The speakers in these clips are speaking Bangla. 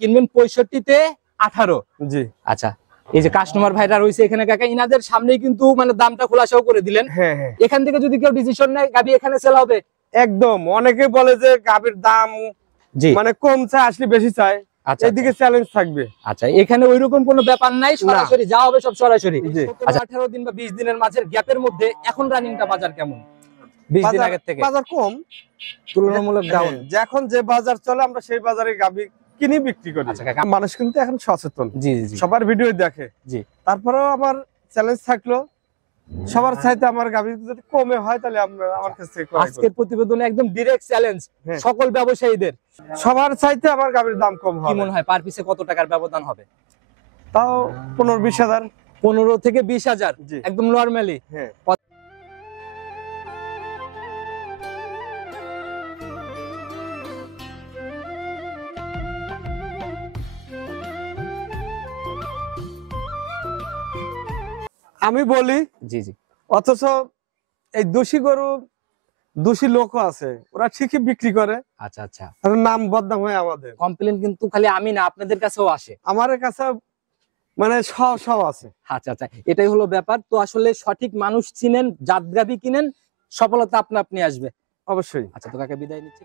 কিনবেন 65-তে 18। জি আচ্ছা, এই যে কাস্টমার ভাইরা রয়েছে এখানে কাকা, ইনাদের সামনেই কিন্তু মানে দামটা খোলাসাও করে দিলেন। হ্যাঁ হ্যাঁ, এখান থেকে যদি কেউ ডিসিশন নেয় গাবি এখানে সেল হবে। একদম। অনেকে বলে যে গাভীর দাম জি মানে কম চায়, আসলে বেশি চায়, আচ্ছা এদিকে চ্যালেঞ্জ থাকবে। আচ্ছা, এখানে ওইরকম কোনো ব্যাপার নাই, সরাসরি যা হবে সব সরাসরি। জি। 17-18 দিন বা 20 দিনের মাঝের গ্যাপের মধ্যে এখন রানিংটা বাজার কেমন? 20 দিন আগের থেকে বাজার কম, তুলনামূলক ডাউন। যখন যে বাজার চলে আমরা সেই বাজারে গাভী কিনি বিক্রি করি। আচ্ছা কাকা, মানুষ কিন্তু এখন সচেতন, জি জি জি সবার ভিডিও দেখে। জি। তারপরেও আমার চ্যালেঞ্জ থাকলো, সবার চাইতে আমার গাভী যদি কমে হয় তাহলে আমরা আমার কাছ থেকে ক্রয় করি। আজকের প্রতিবেদনে একদম ডাইরেক্ট চ্যালেঞ্জ হ্যাঁ। সকল ব্যবসায়ীদের। সবার চাইতে আমার গাভীর দাম কম কি হবে। মনে হয় পার পিসে কত টাকার ব্যবধান হবে? তাও 15-20 হাজার। 15 থেকে 20,000 জি। একদম নরমালি। হ্যাঁ। আমি বলি জি জি, অথচ এই দোষী গরু দোষী লোকও আছে, ওরা ঠিকই বিক্রি করে। আচ্ছা আচ্ছা, আর নাম বদনাম হয় আমাদের। কমপ্লেন কিন্তু খালি আমি না, আপনাদের কাছেও আসে। আমার কাছে মানে সব আছে। আচ্ছা আচ্ছা, এটাই হলো ব্যাপার। তো আসলে সঠিক মানুষ চিনেন, জাত গাভী কিনেন, সফলতা আপনা আপনি আসবে। অবশ্যই। আচ্ছা, তো কাকে বিদায় নিচ্ছি।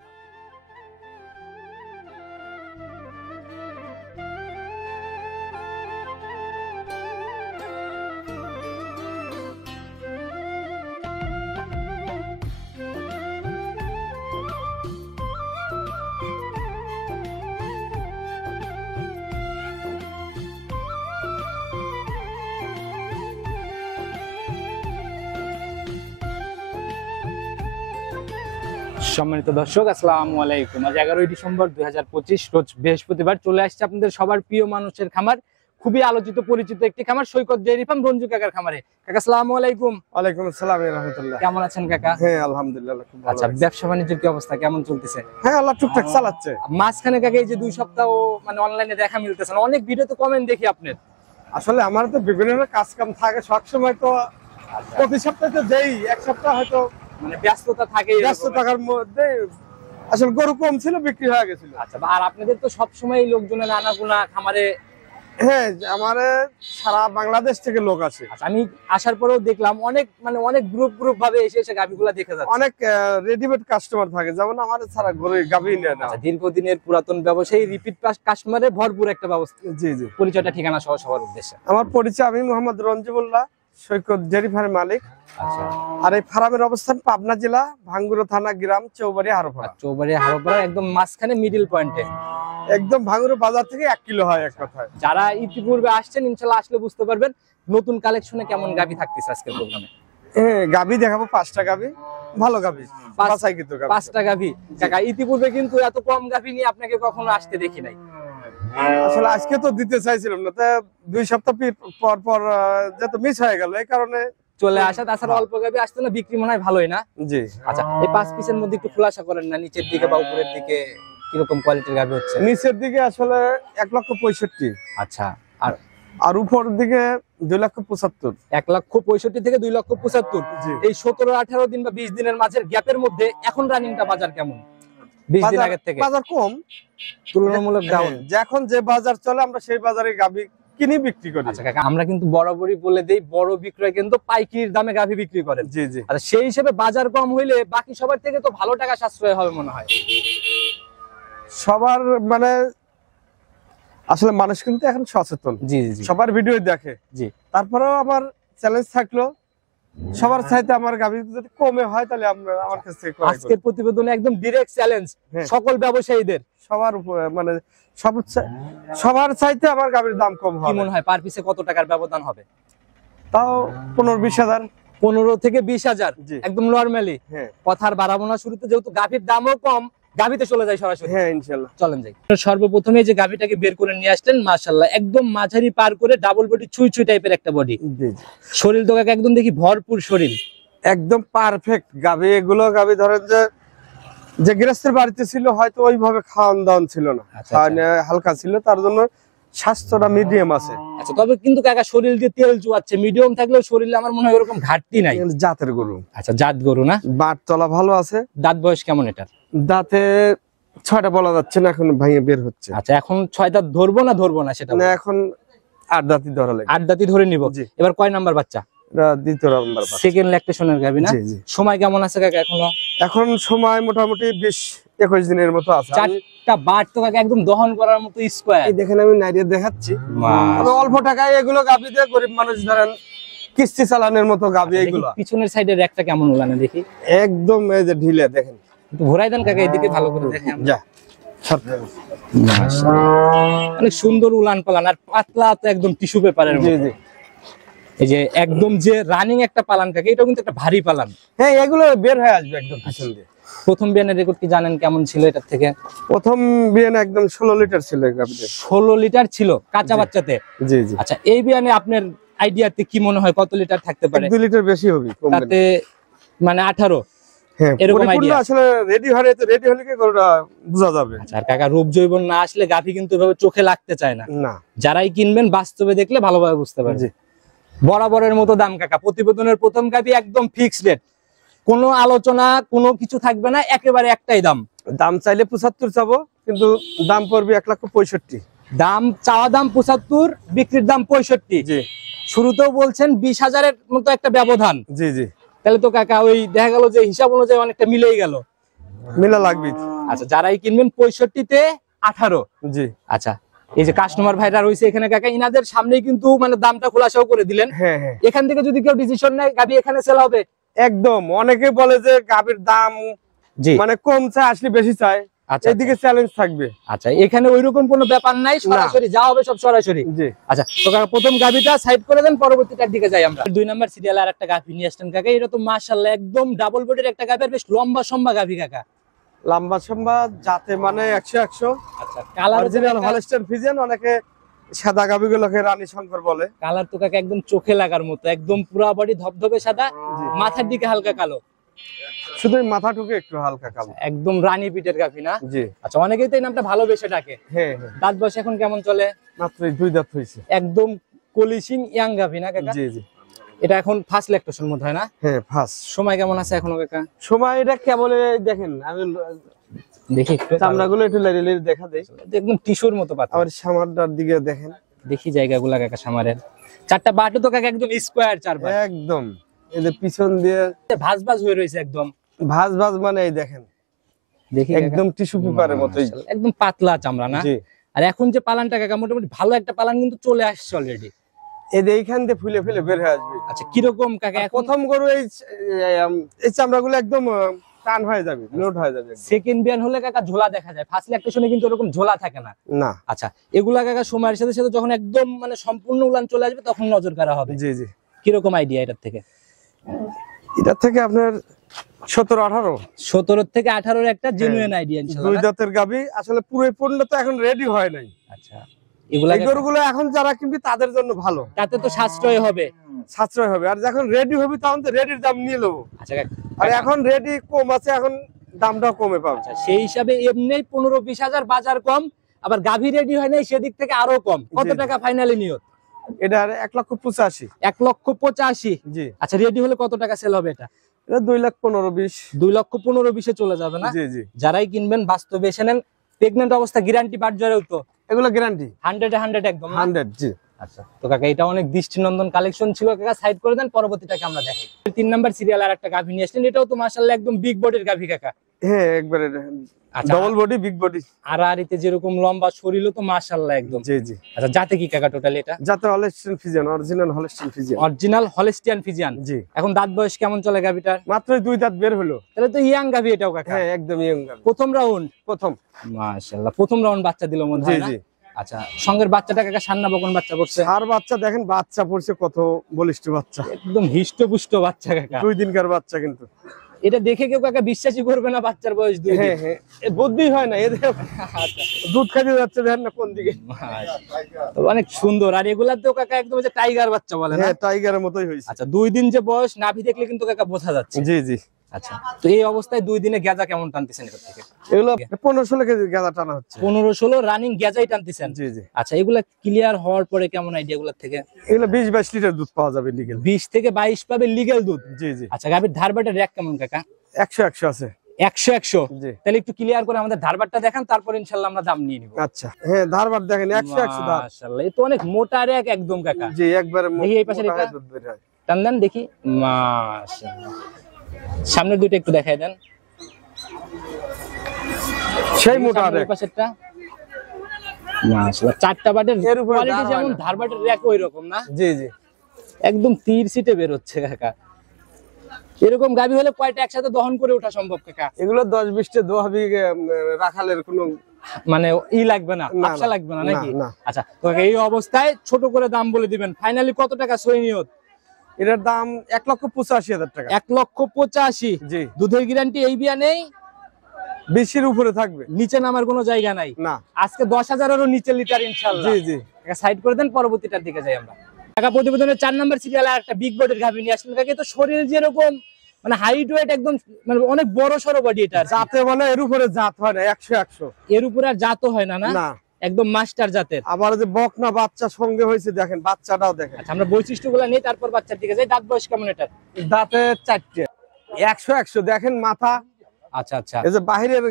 সম্মানিত দর্শক, আসসালামু আলাইকুম। আজ 11ই ডিসেম্বর 2025 রোজ বৃহস্পতিবার চলে আসছে আপনাদের সবার প্রিয় মানুষের খামার, খুবই আলোচিত পরিচিত একটি খামার, সৈকত ডেইরি ফার্ম, রঞ্জু কাকার খামারে। কাকা আসসালামু আলাইকুম। ওয়ালাইকুম আসসালাম ওয়া রাহমাতুল্লাহ। কেমন আছেন কাকা? হ্যাঁ আলহামদুলিল্লাহ খুব ভালো আচ্ছা, আছি। ব্যবসা বাণিজ্যের কি অবস্থা, কেমন চলতেছে? হ্যাঁ আল্লাহ টুকটাক চালাচ্ছে। মাঝখানে কাকা এই যে 2 সপ্তাহ মানে অনলাইনে দেখা মিলতেছে না, অনেক ভিডিওতে কমেন্ট দেখি আপনার। আসলে আমার তো বিভিন্ন কাজ কাম থাকে, সব সময় তো প্রতি সপ্তাহে তো দেই, এক সপ্তাহ হয়তো মানে ব্যস্ততা থাকে ব্যস্ত থাকার মধ্যে আসলে গরু কম ছিল, বিক্রি হয়ে গেছিল। আচ্ছা, আর আপনাদের তো সবসময় লোকজনের আনাগোনা খামারে। হ্যাঁ, আমার সারা বাংলাদেশ থেকে লোক আছে। আচ্ছা, আমি আসার পরেও দেখলাম অনেক গ্রুপ ভাবে এসে গাভীগুলা দেখে যাচ্ছে। অনেক রেডিমেড কাস্টমার থাকে, যেমন আমার ছাড়া গরু গাভী নেয় না। আচ্ছা, দীর্ঘদিনের পুরাতন ব্যবসায়ী, রিপিট কাস্টমারে ভরপুর একটা ব্যবস্থা। জি জি। পরিচয়টা ঠিকানা সহ সবার উদ্দেশ্যে। আমার পরিচয়, আমি মোহাম্মদ রঞ্জিবুল্লাহ, সৈকত ডেইরি ফার্মের মালিক। আচ্ছা, আর এই ফার্মের অবস্থান পাবনা জেলা, ভাঙ্গুরা থানা, গ্রাম চৌবাড়ি হারোপাড়া। চৌবাড়ি হারোপাড়া একদম মাঝখানে মিডিল পয়েন্টে, একদম ভাঙ্গুরা বাজার থেকে 1 কিলো হয় এক কথায়। যারা ইতিপূর্বে আসছেন ইনশাআল্লাহ আসলে বুঝতে পারবেন নতুন কালেকশনে কেমন গাভী থাকতেছে আজকের প্রোগ্রামে। হ্যাঁ, গাভী দেখাবো 5টা গাভী, ভালো গাভী, বাছাই কিন্তু গাভী। 5টা গাভী। কাকা, ইতিপূর্বে কিন্তু এত কম গাভী নিয়ে আপনাকে কখনো আসতে দেখি নাই। আসলে আজকে তো দিতে চাইছিলাম না, তা 2 সপ্তাহ পর পর যেহেতু মিস হয়ে গেল, এই কারণে চলে আসা। তাছাড়া অল্প গাভী আসতে না, বিক্রি মনে হয় ভালোই না। জি। আচ্ছা, এই 5 পিসের মধ্যে একটু খোলাসা করেন না, নিচের দিকে বা উপরের দিকে কিরকম কোয়ালিটির গাভী হচ্ছে? নিচের দিকে আসলে 1,65,000। আচ্ছা, আর আর উপর দিকে 2,75,000। 1,65,000 থেকে 2,75,000। জি। এই 17-18 দিন বা 20 দিনের মাঝের গ্যাপের মধ্যে এখন রানিংটা বাজার কেমন? 20 দিন আগের থেকে বাজার কম, তুলনামূলক ডাউন। যখন যে বাজার চলে আমরা সেই বাজারে গাভী কিনি বিক্রি করি। আচ্ছা কাকা, আমরা কিন্তু বরাবরই বলে দেই বড় বিক্রয় কিন্তু পাইকারির দামে গাভী বিক্রি করেন। জি জি। আচ্ছা, সেই হিসেবে বাজার কম হইলে বাকি সবার থেকে তো ভালো টাকা সাশ্রয় হবে মনে হয়। সবার মানে আসলে মানুষ কিন্তু এখন সচেতন, জি জি জি সবার ভিডিও দেখে। জি। তারপরেও আমার চ্যালেঞ্জ থাকলো, সবার চাইতে আমার গাভী যদি কমে হয় তাহলে আমরা আমার কাছ থেকে ক্রয় করি। আজকের প্রতিবেদনে একদম ডাইরেক্ট চ্যালেঞ্জ হ্যাঁ। সকল ব্যবসায়ীদের। সবার উপরে মানে সবার চাইতে আমার গাভীর দাম কম কি হবে। মনে হয় পার পিসে কত টাকার ব্যবধান হবে? তাও 15-20 হাজার। 15 থেকে 20,000 জি। একদম নরমালি। হ্যাঁ কথার বাড়াবো না, শুরুতে যেহেতু গাভীর দামও কম, গাভীতে চলে যায় সরাসরি। হ্যাঁ ইনশাআল্লাহ। চলেন যাই। সর্বপ্রথমে যে গাভীটাকে বের করে নিয়ে আসলেন, মাশাআল্লাহ একদম মাঝারি পার করে ডাবল বডি, ছুঁই টাইপের একটা বডি। জি। শরীর তো কাকা একদম দেখি ভরপুর শরীর। একদম পারফেক্ট গাভী। এগুলো গাভী ধরেন যে গৃহস্থের বাড়িতে ছিল হয়তো ওইভাবে খাওয়ান দাওয়ান ছিল না, আচ্ছা, খাওয়ানো হালকা ছিল, তার জন্য স্বাস্থ্যটা মিডিয়াম আছে। আচ্ছা, তবে কিন্তু কাকা শরীর দিয়ে তেল চুয়াচ্ছে, মিডিয়াম থাকলেও শরীরে আমার মনে হয় এরকম ঘাটতি নাই। জাতের গরু, আচ্ছা, জাত গরু না? বাট তলা ভালো আছে। দাঁত বয়স কেমন এটার? দাঁতে 6টা বলা যাচ্ছে না, এখন ভাঙে বের হচ্ছে। আচ্ছা, এখন 6 দাঁত ধরবো না সেটা না, এখন 8 দাঁতই ধরা লাগে। 8 দাঁতই ধরে নিব। জি। এবার কয় নাম্বার বাচ্চা? এটা দ্বিতীয় নাম্বার বাচ্চা। সেকেন্ড ল্যাকটেশনের গাভী না? জি জি। সময় কেমন আছে কাকা এখনো? এখন সময় মোটামুটি 20-21 দিনের মতো আছে। 4টা বাট তো কাকা একদম দহন করার মতো স্কয়ার। এই দেখেন আমি নাইরিয়া দেখাচ্ছি। তবে অল্প টাকায় এগুলো গাভী দিয়ে গরিব মানুষ ধরেন কিস্তি চালানোর মতো গাভী এগুলো। পিছনের সাইডের একটা কেমন উলানে দেখি। একদম এই যে ঢিলে দেখেন। একটু ঘোরাই দেন কাকা, এদিকে ভালো করে দেখেন। যা। অনেক সুন্দর উলান পালান, আর পাতলা তো একদম টিস্যু পেপারের জি মতো। জি। এই যে একদম যে রানিং একটা পালান কাকা, এটাও কিন্তু একটা ভারী পালান। হ্যাঁ, এগুলো বের হয়ে আসবে একদম পিছন দিয়ে। প্রথম বিয়ানের রেকর্ড কি জানেন কেমন ছিল এটার থেকে? প্রথম বিয়ান একদম 16 লিটার ছিল গাভীতে। 16 লিটার ছিল কাঁচা বাচ্চাতে। জি জি। আচ্ছা, এই বিয়ানে আপনার আইডিয়াতে কি মনে হয় কত লিটার থাকতে পারে? 2 লিটার বেশি হবে, কমবে না। তাতে মানে 18। হ্যাঁ, এরকম পরিপূর্ণ idea? আসলে রেডি হয়, তো রেডি হলে কি গরুটা বোঝা যাবে। আচ্ছা, আর কাকা রূপ জৈবন না আসলে গাভী কিন্তু এভাবে চোখে লাগতে চায় না। না। যারাই কিনবেন বাস্তবে দেখলে ভালোভাবে বুঝতে পারবে। জি। বরাবরের মতো দাম কাকা, প্রতিবেদনের প্রথম গাভী একদম ফিক্সড রেট, কোনো আলোচনা কোনো কিছু থাকবে না, একেবারে একটাই দাম। দাম চাইলে 75 চাবো, কিন্তু দাম পড়বে 1,65,000। দাম চাওয়া দাম 75, বিক্রির দাম 65। জি শুরুতেও বলছেন 20,000-এর মতো একটা ব্যবধান। জি জি। তাহলে তো কাকা ওই দেখা গেল যে হিসাব অনুযায়ী অনেকটা মিলেই গেল। মিলা লাগবে। আচ্ছা, যারাই কিনবেন 65-তে 18। জি। আচ্ছা, এই যে কাস্টমার ভাইরা রয়েছে এখানে কাকা, ইনাদের সামনেই কিন্তু মানে দামটা খোলাসাও করে দিলেন। হ্যাঁ হ্যাঁ। এখান থেকে যদি কেউ ডিসিশন নেয় গাভী এখানে সেল হবে। একদম। অনেকে বলে যে গাভীর দাম জি। মানে কম চায়, আসলে বেশি চায়। আচ্ছা, এদিকে চ্যালেঞ্জ থাকবে। আচ্ছা, এখানে ওইরকম কোনো ব্যাপার নাই, সরাসরি যা হবে সব সরাসরি। জি। আচ্ছা, তো কাকা প্রথম গাভীটা সাইড করে দেন, পরবর্তীটার দিকে যাই আমরা। 2 নাম্বার সিরিয়ালে আর একটা গাভী নিয়ে আসছেন কাকা, এটা তো মাশাআল্লাহ একদম ডাবল বডির একটা গাভী, আর বেশ লম্বা সম্বা গাভী কাকা। লম্বা সম্বা জাতে মানে 100-100। আচ্ছা, কালার অরিজিনাল হলস্টাইন ফ্রিজিয়ান, অনেকে সাদা গাভীগুলোকে রানী শঙ্কর বলে। কালার তো কাকা একদম চোখে লাগার মতো, একদম পুরা বডি ধবধবে সাদা, মাথার দিকে হালকা কালো, শুধু মাথাটুকু একটু হালকা কালো। একদম রানী পিটের গাভী না? জি। আচ্ছা, অনেকেই তো এই নামটা ভালোবেসে ডাকে। হ্যাঁ হ্যাঁ। দাঁত বয়স এখন কেমন চলে? মাত্র 2 দাঁত হয়েছে। একদম কলিসিং ইয়াং গাভী না কাকা? জি জি। এটা এখন ফার্স্ট ল্যাকটেশন মত হয় না? হ্যাঁ, ফার্স্ট। সময় কেমন আছে এখনো কাকা? সময় এটা কেবল দেখেন, আমি দেখি একটু চামড়াগুলো একটু লেড়ে লেড়ে দেখা দেই। একদম টিস্যুর মতো পাতা। আবার সামারটার দিকে দেখেন। দেখি জায়গাগুলা কাকা সামারের। 4টা বাটু তো কাকা একদম স্কয়ার 4 বাট। একদম। এই যে পিছন দিয়ে ভাঁজ ভাঁজ হয়ে রয়েছে একদম। ভাঁজ ভাঁজ মানে এই দেখেন, দেখি একদম টিস্যু পেপারের মতোই। একদম পাতলা চামড়া না? জি। আর এখন যে পালানটা কাকা মোটামুটি ভালো একটা পালান কিন্তু চলে আসছে অলরেডি। এই যে এইখান দিয়ে ফুলে ফুলে বের হয়ে আসবে। আচ্ছা, কিরকম কাকা এখন? প্রথম গরু এই চামড়াগুলো একদম টান হয়ে যাবে, লোড হয়ে যাবে। সেকেন্ড বিয়ান হলে কাকা ঝোলা দেখা যায়, ফার্স্ট ল্যাকটেশনে কিন্তু এরকম ঝোলা থাকে না। না। আচ্ছা, এগুলা কাকা সময়ের সাথে সাথে যখন একদম মানে সম্পূর্ণ উলান চলে আসবে তখন নজর কাড়া হবে। জি জি। কিরকম আইডিয়া এটার থেকে? এটা থেকে আপনার 17-18। 17 থেকে 18-এর একটা জেনুইন আইডিয়া 2 ইনশাআল্লাহ। দাঁতের গাভী আসলে পুরো পূর্ণ তো এখন রেডি হয় নাই। আচ্ছা, এগুলা এই গরুগুলো এখন যারা কিনবে তাদের জন্য ভালো, তাতে তো সাশ্রয় হবে। সাশ্রয় হবে। আর যখন রেডি হবে তখন তো রেডির দাম নিয়ে নেবো। আচ্ছা কাকা, আর এখন রেডি কম আছে, এখন দামটাও কমে পাবে। আচ্ছা, সেই হিসাবে এমনি 15-20 হাজার বাজার কম, আবার গাভী রেডি হয় নাই সেদিক থেকে আরো কম। কত জি, জি। টাকা ফাইনালি নিয়ত? এটা 1,85,000। 1,85,000। জি। আচ্ছা, রেডি হলে কত টাকা সেল হবে এটা? এটা 2,15,20। 2,15,20-এ চলে যাবে না? জি জি। যারাই কিনবেন বাস্তবে এসে নেন। প্রেগন্যান্ট অবস্থা গ্যারান্টি বাট জরেও তো এগুলো গ্যারান্টি 100 একদম না? 100। জি। আচ্ছা, তো কাকা এটা অনেক দৃষ্টিনন্দন কালেকশন ছিল কাকা, সাইড করে দেন, পরবর্তীটাকে আমরা দেখাই। 3 নাম্বার সিরিয়াল আর একটা গাভী নিয়ে আসলেন, এটাও তো মাশাআল্লাহ একদম বিগ বডির গাভী কাকা। হ্যাঁ, একবারে আচ্ছা, ডবল বডি, বিগ বডি। আড়াআড়িতে যেরকম লম্বা শরীরও তো মাশাআল্লাহ একদম। জি জি। আচ্ছা, জাতে কি কাকা টোটাল এটা? যাতে Holstein Friesian, original Holstein Friesian. Original Holstein Friesian. জি। এখন দাঁত বয়স কেমন চলে গাভীটার? মাত্র 2 দাঁত বের হলো। তাহলে তো ইয়াং গাভী এটাও কাকা। হ্যাঁ, একদম ইয়ং গাভী। প্রথম রাউন্ড। প্রথম। মাশাআল্লাহ, প্রথম রাউন্ড বাচ্চা দিল মনে জি হয় না? জি। আচ্ছা, সঙ্গের বাচ্চাটা কাকা সান্না বকন বাচ্চা পড়ছে? আর বাচ্চা দেখেন, বাচ্চা পড়ছে কত বলিষ্ঠ বাচ্চা। একদম হিষ্টপুষ্ট বাচ্চা কাকা। 2 দিনকার বাচ্চা কিন্তু। এটা দেখে কেউ কাকা বিশ্বাসই করবে না বাচ্চার বয়স 2 দিন। হ্যাঁ হ্যাঁ, বুদ্ধি হয় না এদের। আচ্ছা, দুধ খাইতে যাচ্ছে, দেখেন না কোন দিকে। তো অনেক সুন্দর। আর এগুলা তো কাকা একদম যে টাইগার বাচ্চা বলে না? হ্যাঁ, টাইগারের মতোই হয়েছে। আচ্ছা, 2 দিন যে বয়স, নাভি দেখলে কিন্তু কাকা বোঝা যাচ্ছে। জি জি। আচ্ছা, তো এই অবস্থায় 2 দিনে গেজা কেমন টানতেছেন এটা থেকে? এগুলো 15-16 কেজি গাদা টানা হচ্ছে। 15-16 রানিং গেজাই টানতেছেন? জি জি। আচ্ছা, এগুলা ক্লিয়ার হওয়ার পরে কেমন আইডিয়া গুলা থেকে? এগুলো 20-22 লিটার দুধ পাওয়া যাবে লিগেল। 20 থেকে 22 পাবে লিগ্যাল দুধ। জি জি। আচ্ছা, গাভীর ধারবাটের র‍্যাক কেমন কাকা? 100 আছে। 100 জি। তাহলে একটু ক্লিয়ার করে আমাদের ধারবারটা দেখান, তারপর ইনশাআল্লাহ আমরা দাম নিয়ে নিব। আচ্ছা, হ্যাঁ ধারবার দেখেন 100 ধার। মাশাআল্লাহ, এই তো অনেক মোটা রেক একদম কাকা। জি, একবারে দেখি এই পাশের মোটা এটা। হয়ে দুধ বের হয়। টান দেন দেখি। মাশাআল্লাহ, সামনের দুইটা একটু দেখাই দেন। সেই মোটা সামনের রেক। এই পাশেরটা। মাশাআল্লাহ, চারটা বাটের এর উপরে কোয়ালিটি ধার হয় যেমন না। ধারবাটের রেক ওই রকম না, জি জি। একদম তীর সিটে বের হচ্ছে কাকা। এরকম গাভী হলে কয়টা একসাথে দহন করে ওঠা সম্ভব কাকা? এগুলো 10-20টা দোহাবি রাখালের কোনো মানে লাগবে না, না, হাফসা না, লাগবে না নাকি? না। আচ্ছা, তো কাকা এই অবস্থায় ছোট করে দাম বলে দিবেন, ফাইনালি কত টাকা সই নিয়ত? এটার দাম 1,85,000 টাকা। 1,85,000। জি। দুধের গ্যারান্টি এই বিয়া নেই, 20-এর উপরে থাকবে নিচে নামার কোনো জায়গা নাই। না। আজকে 10,000-এরও নিচে লিটার ইনশাআল্লাহ। জি জি। সাইড করে দেন, পরবর্তীটার দিকে যাই আমরা। কাকা প্রতিবেদনের 4 নাম্বার সিরিয়ালে একটা বিগ বডির গাভী নিয়ে আসলেন কাকা। তো শরীর যেরকম মানে হাইট ওয়েট একদম মানে অনেক বড় সরো বডি এটা। জাতে বলে এর উপরে জাত হয় না, 100 এর উপরে আর জাতও হয় না, না না। একদম মাস্টার জাতের। আবার যে বকনা বাচ্চা সঙ্গে হয়েছে দেখেন, বাচ্চাটাও দেখেন। আচ্ছা, আমরা বৈশিষ্ট্যগুলো নেই, তারপর বাচ্চার দিকে যাই। দাঁত বয়স কেমন এটার? দাঁতে 4টে। 100 দেখেন মাথা। আচ্ছা আচ্ছা, এই যে বাহিরের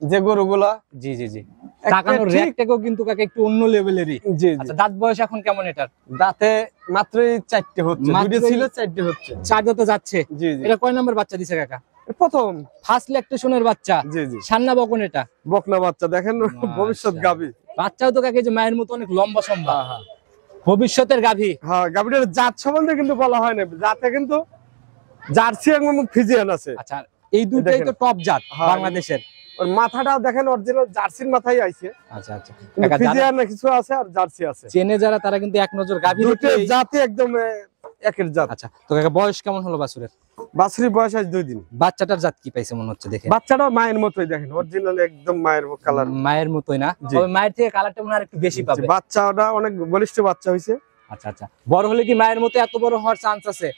যে গরুগুলা। জি জি জি। একটা তাকানোর ঠিক- র্যাকটাকেও কিন্তু কাকা একটু অন্য লেভেলেরই। জি জি। আচ্ছা, দাঁত বয়স এখন কেমন এটার? দাঁতে মাত্রই 4টে হচ্ছে, মাত্রই- দুটো ছিল 4টে হচ্ছে। 4 দাঁতে যাচ্ছে। জি জি। এটা কয় নাম্বার বাচ্চা দিছে কাকা? প্রথম। ফার্স্ট ল্যাকটেশনের বাচ্চা। জি জি। সান্না বকন এটা। বকনা বাচ্চা দেখেন, ভবিষ্যৎ গাভী। বাচ্চাও তো কাকে যে মায়ের মতো অনেক লম্বা সম্ভব, ভবিষ্যতের গাভী। হ্যাঁ, গাভীটার জাত সম্বন্ধে কিন্তু বলা হয় না, জাতে কিন্তু জার্সি এবং ফিজিয়ান আছে। আচ্ছা, এই দুইটাই দেখেন। তো টপ জাত হ্যাঁ, বাংলাদেশের। ওর মাথাটাও দেখেন অরিজিনাল জার্সির মাথায় আইছে, আচ্ছা আচ্ছা, কিন্তু কাকা যারা ফিজিয়ান না কিছু আছে আর জার্সি আছে। চেনে যারা তারা কিন্তু এক নজর গাভী দুটো দেখলেই। জাতি একদম একের জাত। আচ্ছা, তো কাকা বয়স কেমন হলো বাছুরের? বাছুরির বয়স আজ 2 দিন। বাচ্চাটার জাত কি পাইছে মনে হচ্ছে দেখে? বাচ্চাটাও মায়ের মতোই দেখেন, অরিজিনাল একদম মায়ের কালার। মায়ের মতোই না, জি। তবে মায়ের থেকে কালারটা মনে হয় একটু বেশি পাবে। বাচ্চাটা অনেক বলিষ্ঠ বাচ্চা হয়েছে। আচ্ছা আচ্ছা, বড় হলে কি মায়ের মতো এত বড় হওয়ার চান্স আছে?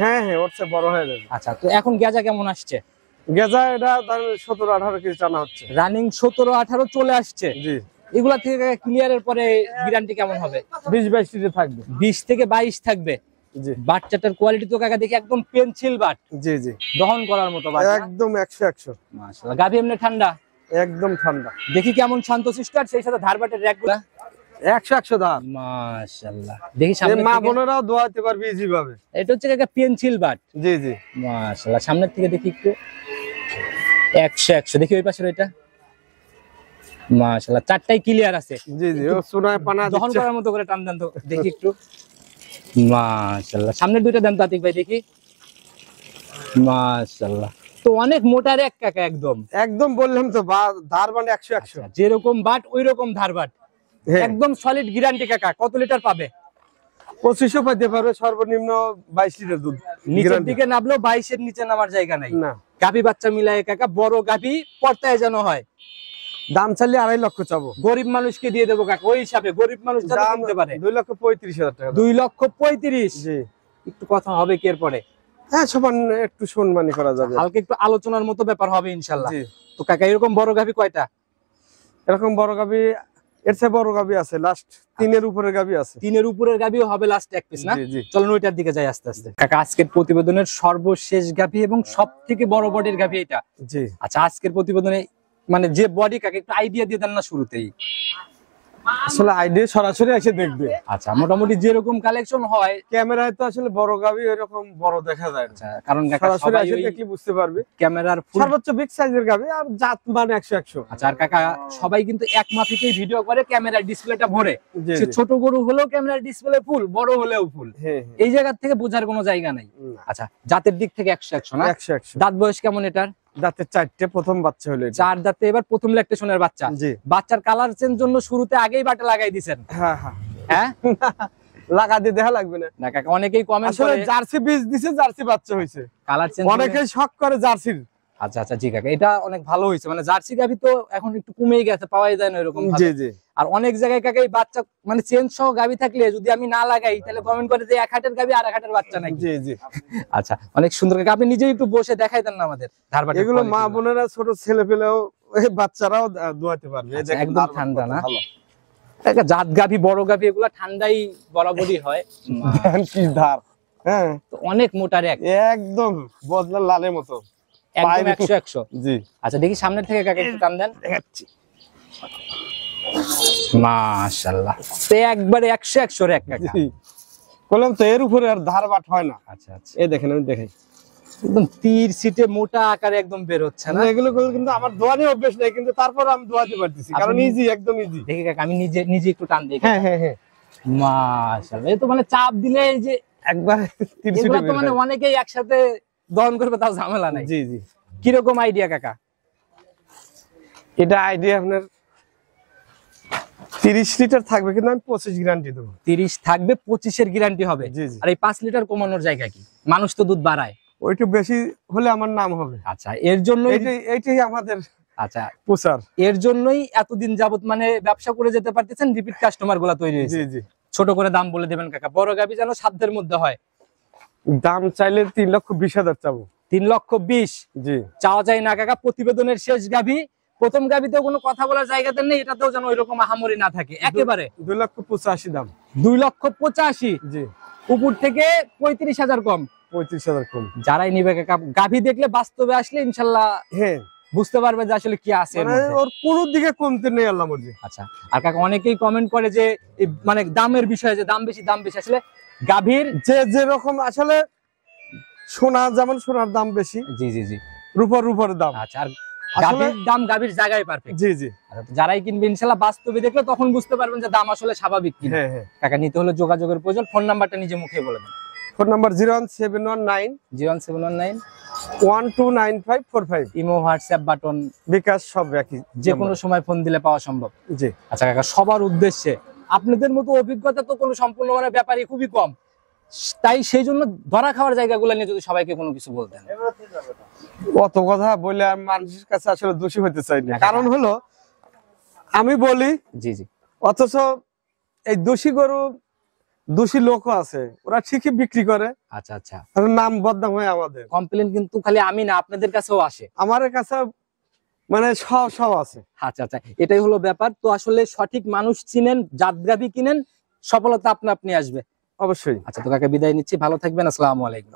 হ্যাঁ হ্যাঁ, ওর চেয়ে বড় হয়ে যাবে। আচ্ছা, তো এখন গেজা কেমন আসছে? গেজা এটা 17-18 কেজি টানা হচ্ছে। রানিং 17-18 চলে আসছে। জি। এগুলা থেকে ক্লিয়ারের পরে গ্যারান্টি কেমন হবে? 20-22 লিটার থাকবে। 20 থেকে 22 থাকবে। জি বাচ্চাটার কোয়ালিটি তো কাকা দেখি একদম পেন্সিল বাট, জি জি। দহন করার মতো বাচ্চা। একদম 100 মাশাআল্লাহ, গাভী এমনি ঠান্ডা, একদম ঠান্ডা। দেখি কেমন শান্তশিষ্ট, আর সেই সাথে ধারবাটের র্যাকগুলা 100 দাম। মাশাআল্লাহ। দেখি এই সামনে মা থেকে, বোনেরাও দোয়াতে পারবে ইজি ভাবে। এটা হচ্ছে কাকা পেন্সিল বাট। জি জি। মাশাআল্লাহ, সামনের থেকে দেখি একটু। 100 দেখি ওই পাশের ওইটা। মাশাআল্লাহ, চারটাই ক্লিয়ার আছে। জি জি। ও সোনায় পানা দহন দিচ্ছে। করার মতো করে টান দেন তো দেখি একটু। মাশাআল্লাহ, সামনের দুইটা দেন তো আতিক ভাই দেখি। মাশাআল্লাহ, তো অনেক মোটা রেক কাকা একদম। একদম বললাম তো, ধার মানে 100 যেরকম বাট ওই রকম ধারবাট, হ্যাঁ। একদম সলিড গ্যারান্টি কাকা। কত লিটার পাবে? 2500 পাইতে পারবে, সর্বনিম্ন 22 লিটার দুধ। নিচের Guarantee। দিকে নামলেও 22 এর নিচে নামার জায়গা নাই। না, গাভী বাচ্চা মিলায় কাকা, বড় গাভী পর্তায় যেন হয়। দাম চাইলে 2.5 লক্ষ চাবো। গরিব মানুষকে দিয়ে দেবো কাকা, ওই হিসাবে গরিব মানুষ যেন দাম কিনতে পারে। 2,35,000 টাকা। 2,35,000। জি। একটু কথা হবে কি এরপরে? হ্যাঁ, সমান একটু সম্মানী করা যাবে। হালকা একটু আলোচনার মতো ব্যাপার হবে ইনশাল্লাহ। জি। তো কাকা এরকম বড় গাভী কয়টা? এরকম বড় গাবি, এর চেয়ে বড় গাবি আছে, লাস্ট 3-এর উপরে গাবি আছে। 3-এর উপরের গাভীও হবে লাস্ট এক পিস না? জি জি। চলুন ওইটার দিকে যাই আস্তে আস্তে। কাকা আজকের প্রতিবেদনের সর্বশেষ গাভী এবং সবথেকে বড় বডির গাভী এটা। জি। আচ্ছা, আজকের প্রতিবেদনে মানে যে বডি কাকে একটু আইডিয়া দিয়ে দেন না শুরুতেই। আসলে আইডিয়া সরাসরি এসে দেখবে। আচ্ছা, মোটামুটি যেরকম কালেকশন হয়, ক্যামেরায় তো আসলে বড় গাবি এরকম বড় দেখা যায় না। আচ্ছা, কারণ কাকা সরাসরি সবাই এসে ওই দেখলে বুঝতে পারবে। ক্যামেরার ফুল। সর্বোচ্চ বিগ সাইজের গাবি, আর জাত মানে 100। আচ্ছা, আর কাকা সবাই কিন্তু এক মাফিকেই ভিডিও করে, ক্যামেরার ডিসপ্লেটা ভরে। জি সে জি। ছোট গরু হলেও ক্যামেরার ডিসপ্লে ফুল, বড় হলেও ফুল। হ্যাঁ এই জায়গা থেকে বোঝার কোনো জায়গা নাই। হ্যাঁ। আচ্ছা, জাতের দিক থেকে 100 না? 100। দাঁত বয়স কেমন এটার? দাঁতে 4টে, প্রথম বাচ্চা হলো এটা। 4 দাঁতে, এবার প্রথম ল্যাকটেশনের বাচ্চা। জি। বাচ্চার কালার চেঞ্জ জন্য শুরুতে আগেই বাটা লাগাই দিবেন। হ্যাঁ হ্যাঁ। হ্যাঁ, লাগা দিয়ে দেখা লাগবে না। না কাকা, অনেকেই কমেন্ট আসলে করে জার্সি বীজ দিছে, জার্সি বাচ্চা হইছে। Colour change. অনেকেই শক করে জার্সির। আচ্ছা আচ্ছা, জি কাকা, এটা অনেক ভালো হয়েছে। মানে জার্সি গাভী তো এখন একটু কমেই গেছে, পাওয়াই যায় না এরকম ভাবে। জি জি। আর অনেক জায়গায় কাকা এই বাচ্চা মানে চেঞ্জ সহ গাভী থাকলে যদি আমি না লাগাই তাহলে কমেন্ট করে যে এক হাটের গাভী আর এক হাটের বাচ্চা নাকি। জি জি। আচ্ছা, অনেক সুন্দর কাকা, আপনি নিজেই একটু বসে দেখাই দেন না আমাদের ধারবাটের এগুলো মা quality গুলো। বোনেরা, ছোট ছেলে পেলেও, এই বাচ্চারাও দোয়াতে পারবে। এই আচ্ছা, দেখেন একদম ধারবাট ঠান্ডা কত না? ভালো। কাকা জাত গাভী, বড় গাভী এগুলা ঠান্ডাই বরাবরই হয়। দেখেন কি ধার। হ্যাঁ, তো অনেক মোটা রেক। একদম বদলা লালের মতো। একদম পায়ে 100 জি আচ্ছা দেখি সামনের থেকে কাকা একটু টান দেন। দেখাচ্ছি। মাশাআল্লাহ, তো একবারে 100 রেক কাকা। জি বললাম তো এর উপরে আর ধার বাট হয় না। আচ্ছা আচ্ছা, এই দেখেন আমি দেখাই, একদম তীর সিটে মোটা আকারে একদম বের হচ্ছে না। এগুলো কিন্তু আমার দোয়ানি অভ্যেস নাই, কিন্তু তারপর আমি দোয়াতে পারতেছি, কারণ আপনি- ইজি, একদম ইজি। দেখি কাকা আমি নিজে নিজে একটু টান দিই। হ্যাঁ হ্যাঁ হ্যাঁ, মাশাআল্লাহ, এই তো মানে চাপ দিলে এই যে একবার এগুলা তো মানে অনেকেই একসাথে দহন করবে, তাও ঝামেলা নাই। জি জি, কিরকম আইডিয়া কাকা? এটা আইডিয়া আপনার 30 লিটার থাকবে, কিন্তু আমি 25 গ্যারান্টি দেবো। 30 থাকবে, 25-এর গ্যারান্টি হবে। জি জি, আর এই 5 লিটার কমানোর জায়গা কি? মানুষ তো দুধ বাড়ায়। ওইটু বেশি হলে আমার নাম হবে। আচ্ছা এর জন্যই, এইটাই আমাদের আচ্ছা প্রচার। এর জন্যই এতদিন যাবত মানে ব্যবসা করে যেতে পারতেছেন, রিপিট কাস্টমার গুলা তৈরি হয়েছে। জি জি, ছোট করে দাম বলে দেবেন কাকা, বড় গাবি যেন সাধ্যের মধ্যে হয়। দাম চাইলে 3,20,000 চাবো। 3,20,000 জি, চাওয়া যায় না কাকা। প্রতিবেদনের শেষ গাবি, প্রথম গাবিতেও কোনো কথা বলার জায়গাতে নেই, এটাতেও যেন ওইরকম আহামরি না থাকে একেবারে। 2,85,000 দাম। 2,85,000 জি, উপর থেকে 35,000 কম। 35,000 কম। যারাই নিবে কাকা, গাভি দেখলে বাস্তবে আসলে ইনশাল্লাহ হ্যাঁ, বুঝতে পারবে যে আসলে কি আছে এর মানে মধ্যে। ওর কোনো দিকে কমতে নেই, আল্লাহ মর্জি। আচ্ছা, আর কাকা অনেকেই কমেন্ট করে যে এই মানে দামের বিষয়ে, যে দাম বেশি দাম বেশি, আসলে গাভীর যে যেরকম আসলে সোনা, যেমন সোনার দাম বেশি, জি জি জি, রূপর দাম। আচ্ছা, আর আসলে গাভীর দাম গাভীর জায়গায় পারফেক্ট। জি জি, আচ্ছা, তো যারাই কিনবে ইনশাআল্লাহ বাস্তবে দেখলে তখন বুঝতে পারবেন যে দাম আসলে স্বাভাবিক কিনা। হ্যাঁ হ্যাঁ। কাকা নিতে হলে যোগাযোগের প্রয়োজন। ফোন নাম্বারটা নিজে মুখে বলে দেন। Phone number 01719 01719 129545। Imo, WhatsApp, button, bKash সব একই, যে কোনো সময় ফোন দিলে পাওয়া সম্ভব। জি। আচ্ছা কাকা, সবার উদ্দেশ্যে, আপনাদের মতো অভিজ্ঞতা তো কোনো সম্পূর্ণ মানে ব্যাপারই খুবই কম, তাই সেই জন্য ধরা খাওয়ার জায়গাগুলো নিয়ে যদি সবাইকে কোনো কিছু বলতেন। অত কথা বলে আমি মানুষের কাছে আসলে দোষী হতে চাই না, কারণ হলো আমি বলি জি জি, অথচ এই দোষী গরু, দোষী লোকও আছে, ওরা ঠিকই বিক্রি করে, আচ্ছা আচ্ছা, আর নাম বদনাম হয় আমাদের। কমপ্লেন কিন্তু খালি আমি না, আপনাদের কাছেও আসে। আমার কাছে মানে সব আছে। আচ্ছা আচ্ছা, এটাই হলো ব্যাপার। তো আসলে সঠিক মানুষ চিনেন, জাতগাবি কিনেন, সফলতা আপনা আপনি আসবে। অবশ্যই। আচ্ছা, তো কাকে বিদায় নিচ্ছি, ভালো থাকবেন, আসসালামু আলাইকুম।